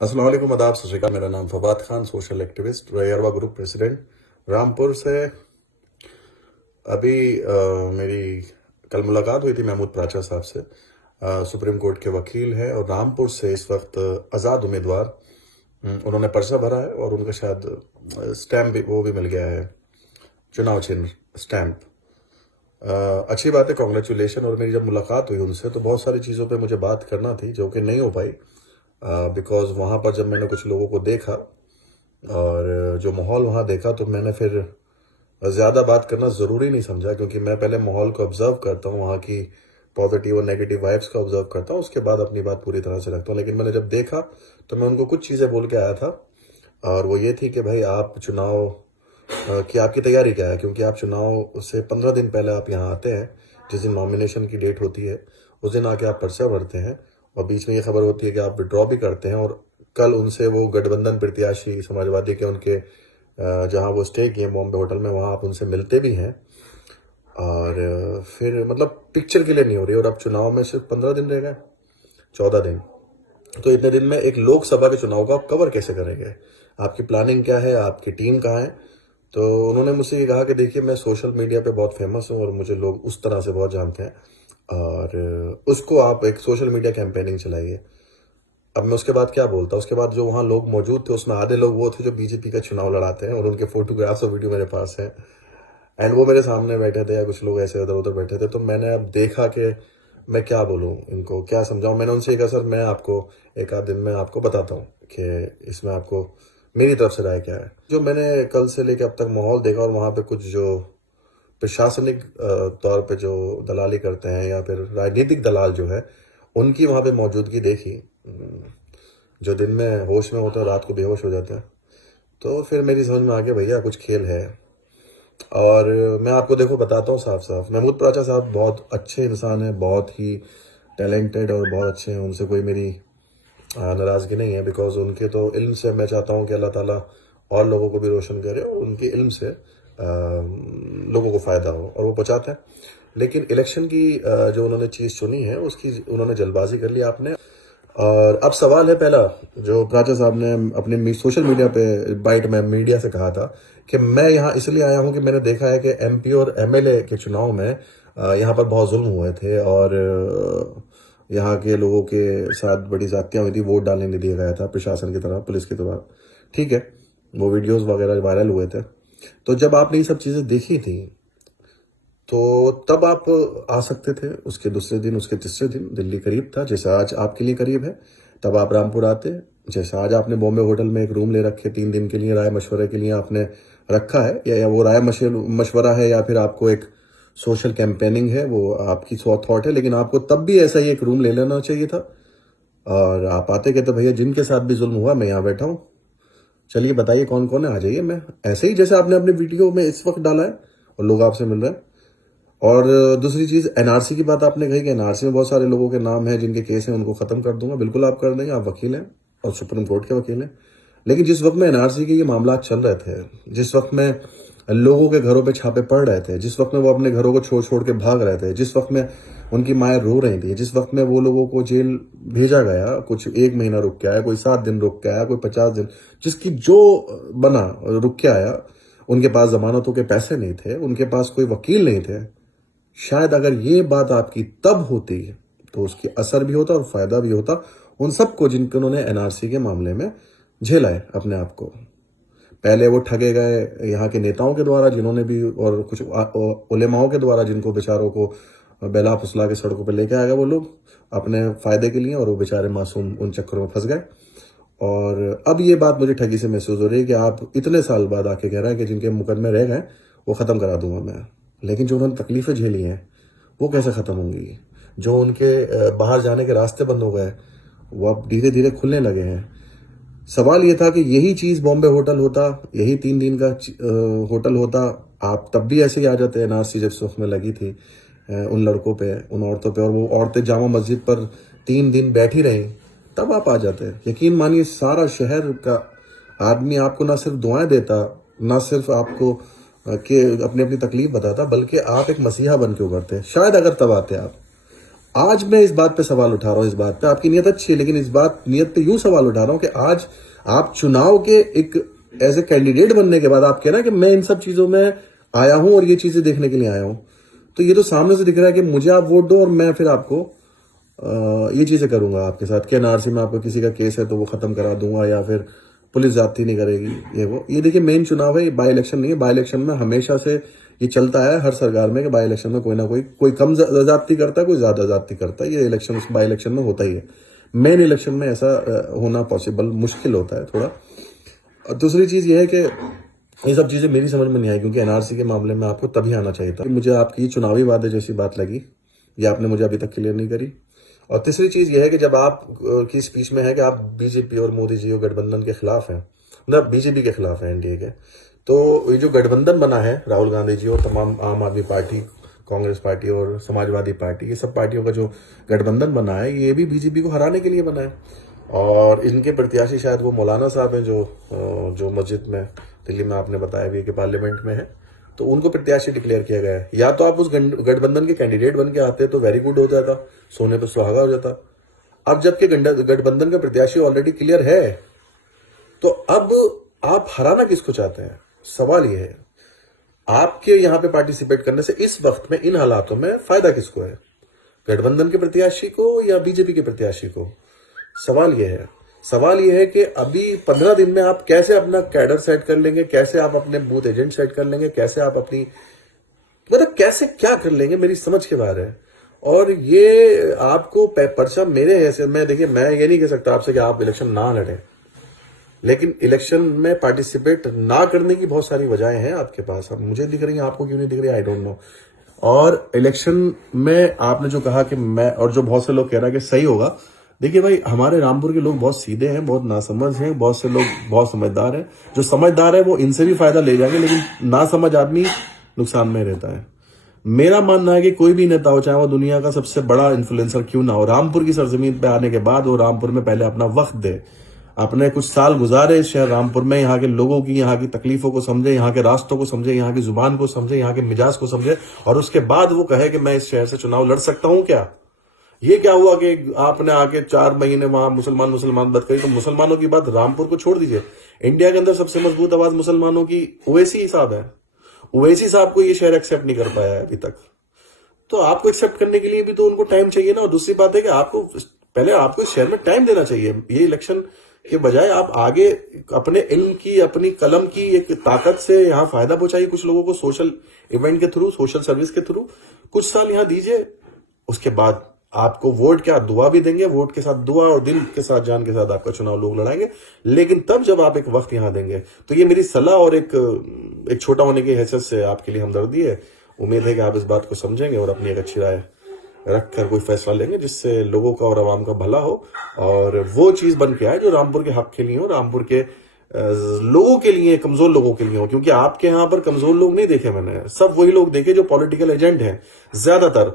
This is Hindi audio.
अस्सलाम वालेकुम, आदाब, सत श्री अकाल। मेरा नाम फवाद खान, सोशल एक्टिविस्ट, रैयरवा ग्रुप प्रेसिडेंट, रामपुर से। अभी मेरी कल मुलाकात हुई थी महमूद प्राचा साहब से। सुप्रीम कोर्ट के वकील हैं और रामपुर से इस वक्त आज़ाद उम्मीदवार। उन्होंने पर्चा भरा है और उनका शायद स्टैम्प भी वो भी मिल गया है, चुनाव चिन्ह स्टैम्प। अच्छी बात है, कॉन्ग्रेचुलेशन। और मेरी जब मुलाकात हुई उनसे तो बहुत सारी चीज़ों पे मुझे बात करना थी जो कि नहीं हो पाई, बिकॉज वहाँ पर जब मैंने कुछ लोगों को देखा और जो माहौल वहाँ देखा तो मैंने फिर ज़्यादा बात करना ज़रूरी नहीं समझा, क्योंकि मैं पहले माहौल को ऑब्जर्व करता हूँ, वहाँ की पॉजिटिव और नेगेटिव वाइब्स को ऑब्जर्व करता हूँ, उसके बाद अपनी बात पूरी तरह से रखता हूँ। लेकिन मैंने जब देखा तो मैं उनको कुछ चीज़ें बोल के आया था, और वो ये थी कि भाई आप चुनाव की आपकी तैयारी क्या है, क्योंकि आप चुनाव से 15 दिन पहले आप यहाँ आते हैं, जिस दिन नॉमिनेशन की डेट होती है उस दिन आके आप पर्चा भरते हैं, और बीच में ये खबर होती है कि आप विड्रॉ भी करते हैं। और कल उनसे वो गठबंधन प्रत्याशी समाजवादी के उनके जहाँ वो स्टे किए बॉम्बे होटल में, वहाँ आप उनसे मिलते भी हैं। और फिर मतलब पिक्चर के लिए नहीं हो रही, और अब चुनाव में सिर्फ 15 दिन रह गए, 14 दिन। तो इतने दिन में एक लोकसभा के चुनाव को आप कवर कैसे करेंगे? आपकी प्लानिंग क्या है? आपकी टीम कहाँ है? तो उन्होंने मुझसे ये कहा कि देखिए, मैं सोशल मीडिया पे बहुत फेमस हूँ और मुझे लोग उस तरह से बहुत जानते हैं, और उसको आप एक सोशल मीडिया कैंपेनिंग चलाइए। अब मैं उसके बाद क्या बोलता? उसके बाद जो वहाँ लोग मौजूद थे उसमें आधे लोग वो थे जो बीजेपी का चुनाव लड़ाते हैं, और उनके फोटोग्राफ्स और वीडियो मेरे पास है, एंड वो मेरे सामने बैठे थे, या कुछ लोग ऐसे इधर उधर बैठे थे। तो मैंने अब देखा कि मैं क्या बोलूँ, इनको क्या समझाऊँ। मैंने उनसे कहा, सर मैं आपको एक आध दिन में आपको बताता हूँ कि इसमें आपको मेरी तरफ से राय क्या है। जो मैंने कल से लेकर अब तक माहौल देखा, और वहाँ पे कुछ जो प्रशासनिक तौर पे जो दलाली करते हैं या फिर राजनीतिक दलाल जो है, उनकी वहाँ पे मौजूदगी देखी। जो दिन में होश में होते हैं रात को बेहोश हो जाते हैं। तो फिर मेरी समझ में आ गया, भैया कुछ खेल है। और मैं आपको देखो बताता हूँ साफ साफ, महमूद प्राचा साहब बहुत अच्छे इंसान हैं, बहुत ही टैलेंटेड और बहुत अच्छे हैं। उनसे कोई मेरी नाराज़गी नहीं है, बिकॉज उनके तो इल्म से मैं चाहता हूँ कि अल्लाह ताला और लोगों को भी रोशन करे, और उनके इल्म से लोगों को फ़ायदा हो, और वो पहुँचाते हैं। लेकिन इलेक्शन की जो उन्होंने चीज़ चुनी है उसकी उन्होंने जल्दबाजी कर ली आपने। और अब सवाल है पहला, जो प्राचा साहब ने अपने सोशल मीडिया पे बाइट में मीडिया से कहा था कि मैं यहाँ इसलिए आया हूँ कि मैंने देखा है कि एमपी और एमएलए के चुनाव में यहाँ पर बहुत जुल्म हुए थे, और यहाँ के लोगों के साथ बड़ी ज्यादतियाँ हुई थी, वोट डालने नहीं दिया गया था प्रशासन की तरफ, पुलिस की तरफ। ठीक है, वो वीडियोस वगैरह वायरल हुए थे। तो जब आपने ये सब चीज़ें देखी थी तो तब आप आ सकते थे, उसके दूसरे दिन, उसके तीसरे दिन। दिल्ली करीब था, जैसे आज आपके लिए करीब है, तब आप रामपुर आते। जैसे आज आपने बॉम्बे होटल में एक रूम ले रखे 3 दिन के लिए, राय मशवरे के लिए आपने रखा है, या वो राय मशवरा है या फिर आपको एक सोशल कैंपेनिंग है, वो आपकी थॉट है। लेकिन आपको तब भी ऐसा ही एक रूम ले लेना चाहिए था, और आप आते कहते, भैया जिनके साथ भी जुल्म हुआ मैं यहाँ बैठा हूँ, चलिए बताइए कौन कौन है, आ जाइए। मैं ऐसे ही जैसे आपने अपने वीडियो में इस वक्त डाला है और लोग आपसे मिल रहे हैं। और दूसरी चीज़, एनआरसी की बात आपने कही कि एनआरसी में बहुत सारे लोगों के नाम हैं जिनके केस हैं, उनको ख़त्म कर दूंगा। बिल्कुल आप कर देंगे, आप वकील हैं और सुप्रीम कोर्ट के वकील हैं। लेकिन जिस वक्त में एनआरसी के ये मामला चल रहे थे, जिस वक्त में लोगों के घरों पे छापे पड़ रहे थे, जिस वक्त में वो अपने घरों को छोड़ छोड़ के भाग रहे थे, जिस वक्त में उनकी माएँ रो रही थी, जिस वक्त में वो लोगों को जेल भेजा गया, कुछ 1 महीना रुक के आया, कोई 7 दिन रुक के आया, कोई 50 दिन, जिसकी जो बना रुक के आया। उनके पास जमानतों के पैसे नहीं थे, उनके पास कोई वकील नहीं थे। शायद अगर ये बात आपकी तब होती तो उसकी असर भी होता और फायदा भी होता उन सबको जिनको उन्होंने एनआरसी के मामले में झेला है अपने आप को। पहले वो ठगे गए यहाँ के नेताओं के द्वारा, जिन्होंने भी, और कुछ उलेमाओं के द्वारा, जिनको बेचारों को बेला फुसला के सड़कों पर लेके आ गए वो लोग अपने फायदे के लिए, और वो बेचारे मासूम उन चक्करों में फंस गए। और अब ये बात मुझे ठगी से महसूस हो रही है कि आप इतने साल बाद आके कह रहे हैं कि जिनके मुकदमे रह गए वो ख़त्म करा दूंगा मैं। लेकिन जो उन्होंने तकलीफ़ें झेली हैं वो कैसे ख़त्म होंगी? जो उनके बाहर जाने के रास्ते बंद हो गए वो अब धीरे धीरे खुलने लगे हैं। सवाल ये था कि यही चीज़ बॉम्बे होटल होता, यही 3 दिन का होटल होता, आप तब भी ऐसे ही आ जाते। एनआरसी जब सुख में लगी थी उन लड़कों पे, उन औरतों पे, और वो औरतें जामा मस्जिद पर 3 दिन बैठी रहीं, तब आप आ जाते। यकीन मानिए सारा शहर का आदमी आपको ना सिर्फ दुआएं देता, ना सिर्फ आपको कि अपनी अपनी तकलीफ बताता, बल्कि आप एक मसीहा बन के उभरते। शायद अगर तब आते आप। आज मैं इस बात पे सवाल उठा रहा हूं, इस बात पे आपकी नीयत अच्छी है, लेकिन इस बात नीयत पे यूं सवाल उठा रहा हूं कि आज आप चुनाव के एक एज ए कैंडिडेट बनने के बाद आप कह रहे हैं कि मैं इन सब चीजों में आया हूं और ये चीजें देखने के लिए आया हूं। तो ये तो सामने से दिख रहा है कि मुझे आप वोट दो और मैं फिर आपको ये चीजें करूंगा आपके साथ कि एनआरसी में आपको किसी का केस है तो वो खत्म करा दूंगा, या फिर पुलिस ज्यादती नहीं करेगी, ये देखिए मेन चुनाव है, ये बाई इलेक्शन नहीं है। बाई इलेक्शन में हमेशा से ये चलता है हर सरकार में कि बाई इलेक्शन में कोई ना कोई कम ज्यादती करता है, कोई ज्यादा ज्यादती करता है। ये इलेक्शन उस बाई इलेक्शन में होता ही है। मेन इलेक्शन में ऐसा होना पॉसिबल मुश्किल होता है थोड़ा। और दूसरी चीज ये है कि ये सब चीजें मेरी समझ में नहीं आई, क्योंकि एनआरसी के मामले में आपको तभी आना चाहिए था। मुझे आपकी चुनावी वादे जैसी बात लगी, ये आपने मुझे अभी तक क्लियर नहीं करी। और तीसरी चीज यह है कि जब आप की स्पीच में है कि आप बीजेपी और मोदी जी और गठबंधन के खिलाफ हैं, मतलब बीजेपी के खिलाफ है, एनडीए के, तो ये जो गठबंधन बना है राहुल गांधी जी और तमाम आम आदमी पार्टी, कांग्रेस पार्टी और समाजवादी पार्टी, ये सब पार्टियों का जो गठबंधन बना है, ये भी बीजेपी को हराने के लिए बना है। और इनके प्रत्याशी शायद वो मौलाना साहब हैं जो मस्जिद में दिल्ली में आपने बताया भी कि पार्लियामेंट में है, तो उनको प्रत्याशी डिक्लेयर किया गया है। या तो आप उस गठबंधन के कैंडिडेट बन के आते तो वेरी गुड हो जाता, सोने पर सुहागा हो जाता। अब जबकि गठबंधन का प्रत्याशी ऑलरेडी क्लियर है, तो अब आप हराना किसको चाहते हैं? सवाल यह है, आपके यहां पे पार्टिसिपेट करने से इस वक्त में इन हालातों में फायदा किसको है? गठबंधन के प्रत्याशी को या बीजेपी के प्रत्याशी को? सवाल यह है कि अभी 15 दिन में आप कैसे अपना कैडर सेट कर लेंगे, कैसे आप अपने बूथ एजेंट सेट कर लेंगे, कैसे आप अपनी मतलब कैसे क्या कर लेंगे, मेरी समझ के बाहर है। और ये आपको पर्चा मेरे ऐसे, मैं देखिए मैं ये नहीं कह सकता आपसे कि आप इलेक्शन ना लड़ें, लेकिन इलेक्शन में पार्टिसिपेट ना करने की बहुत सारी वजहें हैं आपके पास। अब मुझे दिख रही है, आपको क्यों नहीं दिख रही, आई डोंट नो। और इलेक्शन में आपने जो कहा कि मैं, और जो बहुत से लोग कह रहा है कि सही होगा, देखिए भाई हमारे रामपुर के लोग बहुत सीधे हैं, बहुत नासमझ हैं, बहुत से लोग बहुत समझदार हैं। जो समझदार है वो इनसे भी फायदा ले जाएंगे, लेकिन नासमझ आदमी नुकसान में रहता है। मेरा मानना है कि कोई भी नेता हो, चाहे वो दुनिया का सबसे बड़ा इन्फ्लुएंसर क्यों ना हो, रामपुर की सरजमीन पे आने के बाद वो रामपुर में पहले अपना वक्त दे, अपने कुछ साल गुजारे इस शहर रामपुर में, यहाँ के लोगों की, यहाँ की तकलीफों को समझे, यहाँ के रास्तों को समझे, यहाँ की जुबान को समझे, यहाँ के मिजाज को समझे, और उसके बाद वो कहे कि मैं इस शहर से चुनाव लड़ सकता हूं क्या। ये क्या हुआ कि आपने आके 4 महीने वहां मुसलमान बात करी, तो मुसलमानों की बात रामपुर को छोड़ दीजिए, इंडिया के अंदर सबसे मजबूत आवाज मुसलमानों की ओवैसी साहब है। ओवैसी साहब को ये शहर एक्सेप्ट नहीं कर पाया है अभी तक, तो आपको एक्सेप्ट करने के लिए भी तो उनको टाइम चाहिए ना। और दूसरी बात है कि आपको इस शहर में टाइम देना चाहिए। ये इलेक्शन के बजाय आप आगे अपने इल्म की, अपनी कलम की एक ताकत से यहाँ फायदा पहुंचाइए कुछ लोगों को, सोशल इवेंट के थ्रू, सोशल सर्विस के थ्रू कुछ साल यहाँ दीजिए। उसके बाद आपको वोट क्या दुआ भी देंगे, वोट के साथ दुआ और दिल के साथ, जान के साथ आपका चुनाव लोग लड़ाएंगे। लेकिन तब जब आप एक वक्त यहां देंगे, तो ये मेरी सलाह और एक छोटा होने की हैसियत से आपके लिए हमदर्दी है। उम्मीद है कि आप इस बात को समझेंगे और अपनी एक अच्छी राय रखकर कोई फैसला लेंगे जिससे लोगों का और आवाम का भला हो, और वो चीज बन के आए जो रामपुर के हक के लिए हो, रामपुर के लोगों के लिए, कमजोर लोगों के लिए हो। क्योंकि आपके यहां पर कमजोर लोग नहीं देखे मैंने, सब वही लोग देखे जो पॉलिटिकल एजेंट हैं ज्यादातर।